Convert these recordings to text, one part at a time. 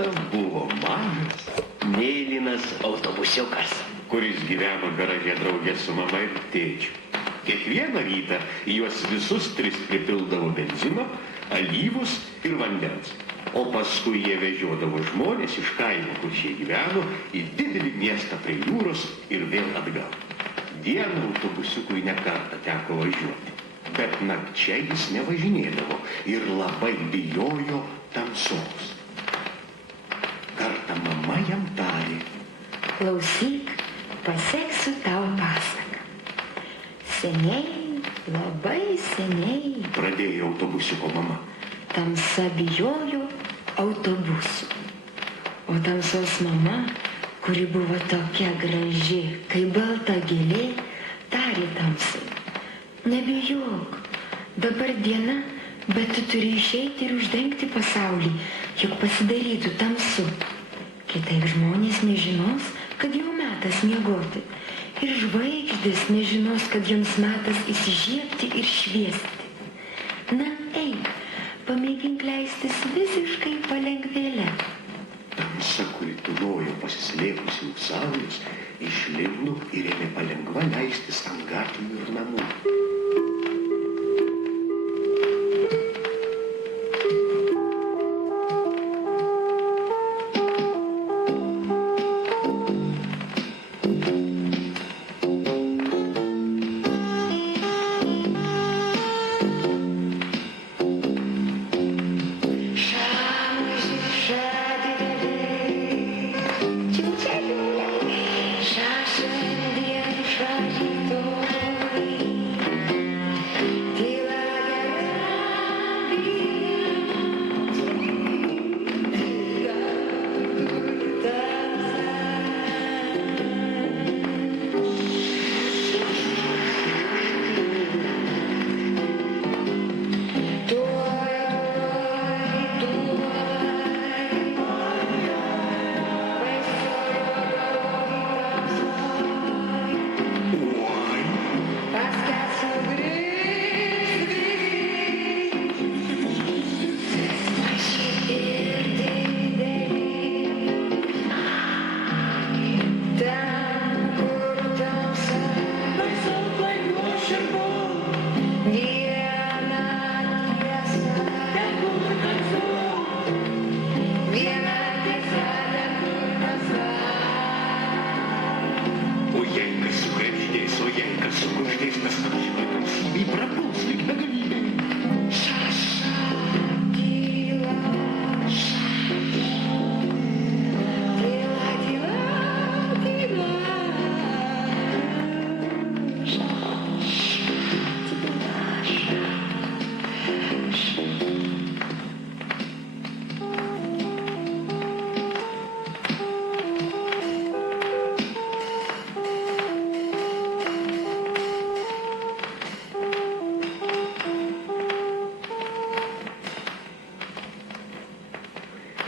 kartą buvo mažas, mėlynas autobusiukas, kuris gyveno garaže draugė su mama ir tėčiu. Kiekvieną rytą juos visus tris pripildavo benzino, alyvos ir vandens. O paskui jie vežiodavo žmonės iš kaimo, kur šie gyveno, į didelį miestą prie jūros ir vėl atgal. Dieną autobusiukui ne kartą teko važiuoti, bet nakčia jis nevažinėdavo ir labai bijojo tamsos. Kartą mama jam tarė: klausyk, paseksiu tau pasaką. Seniai, labai seniai, pradėjo autobusiuko mama, tamsa bijojo autobusų. O tamsos mama, kuri buvo tokia graži, kaip balta gėlė, tarė tamsai: nebijok, dabar diena, bet tu turi išeiti ir uždengti pasaulį, juk pasidarytų tamsu. Kitaip žmonės nežinos, kad jau metas miegoti, ir žvaigždės nežinos, kad jums metas įsižiebti ir šviesti. Na, eik, pamėgink leistis visiškai palengvėle. Tamsa, kuri tūnojo pasislėpusi už saulės, išlindo ir ėmė palengva leistis ant gatvių ir namų.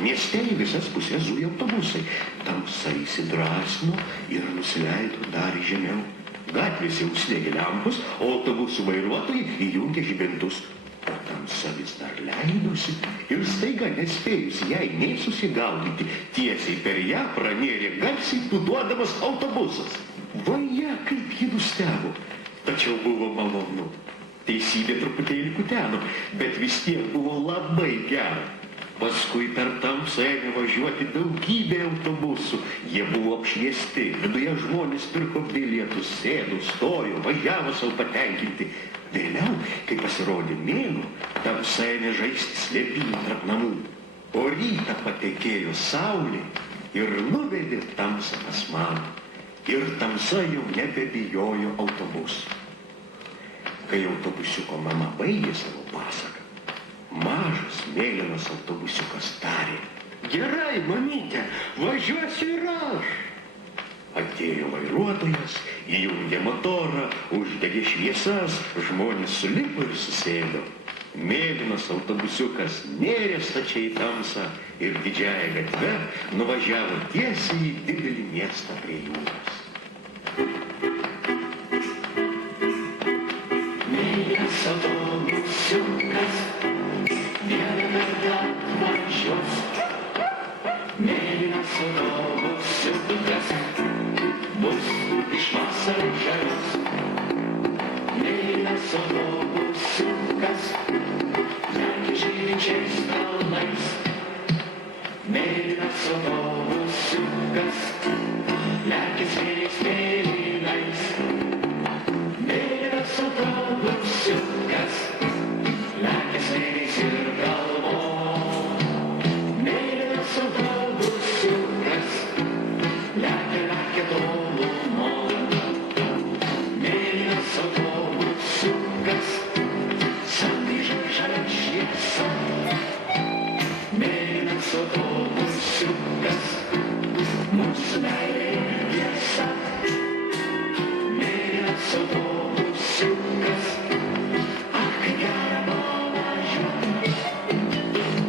Mieste į visas pusės zujo autobusai. Tamsa įsidrasino ir nusileido dar žemiau. Gatvėse užsidegė lempos, o autobusų vairuotojai įjungė žibintus. O tamsa vis dar leidosi ir staiga nespėjus jai nei susigaudyti, tiesiai per ją pranėrė garsiai tūtuodamas autobusas. Vaja, kaip ji nustebo. Tačiau buvo malonu. Teisybė truputėlį kuteno, bet vis tiek buvo labai gera. Paskui per tamsą ėmė važiuoti daugybė autobusų. Jie buvo apšviesti, viduje žmonės pirko bilietus, sėdo, stojo, važiavo savo patenkinti. Vėliau, kai pasirodė mėnuo, tamsa ėmė žaisti slėpynį tarp namų. O rytą patekėjo saulė ir nuvedė tamsą pas mamą. Ir tamsa jau nebebijojo autobusų. Kai autobusiuko mama baigė savo pasaką, mažas mėlynas autobusiukas tarė: gerai, mamyte, važiuosiu ir aš. Atėjo vairuotojas, įjungė motorą, uždegė šviesas, žmonės sulipo ir susėdo. Mėlynas autobusiukas nėrė stačiai į tamsą ir didžiąją gatvę nuvažiavo tiesiai į didelį miestą prie jūros. Mėlynas autobusiukas vieną kartą važiuos. Mėlynas autobusiukas bus iš vasaros žalios. Mėlynas autobusiukas lekia žydinčiais kalnais. Mėlynas autobusiukas lekia smėliais mėlynais. Mėlynas autobusiukas lekia smėliais ir kalvom. Mėlynas autobusiukas lekia tolumon. Mėlynas autobusiukas sugrįžo žalia šviesa. Mėlynas autobusiukas mūsų meilė ir tiesa. Mėlynas autobusiukas, ach, kaip gera buvo važiuot.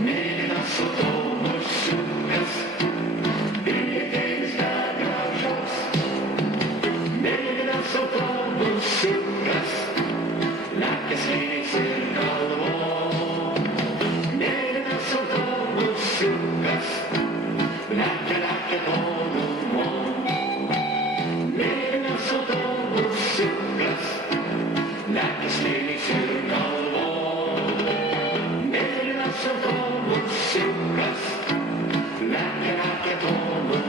Mėlynas autobusiukas, bilietėlis be grąžos. Mėlynas autobusiukas, lekia smėliais ir kalvom. Mėlynas autobusiukas, lekia tolumon. Mėlynas autobusiukas, lekia smėliais ir kalvom. Mėlynas autobusiukas, lekia tolumon.